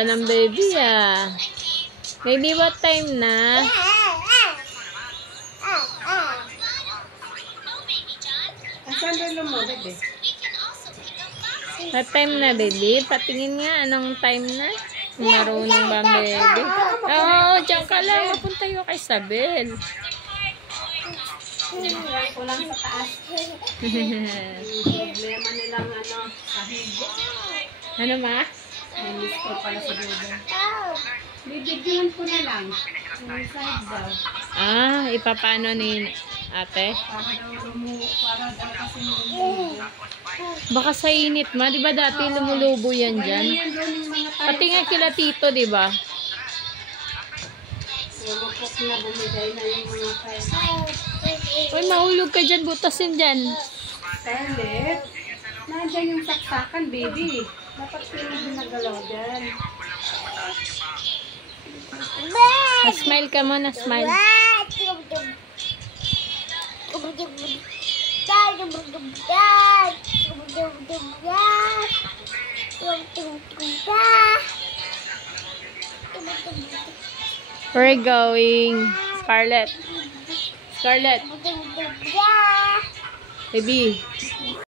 Ganda ng baby ah. Baby, what time na? Asan relo mo, bebe? What time na, baby? Patingin nga, anong time na? Marunong ba ang baby? Oo, dyan ka lang. Mapunta yung kay Isabel. Ko lang sa taas. Problema nilang sahig. Ano ma? May mister pala sa dulo. Bibigyan ko na lang. May sahig daw. Ah, ipapano ni ate? Para daw kasi lumubo. Baka sa init ma, di ba dati lumulubo yan dyan? Yan doon yung mga tayo. Pati nga kila tito, di ba? Lumupok na bumigay na yung mga tayo. Uy, mahulog ka dyan, butasin dyan. Toilet. Nandiyan yung saksakan, baby. Dapat pinagalaw dyan. Smile ka muna, smile. We're going. Scarlett. Scarlett. Baby.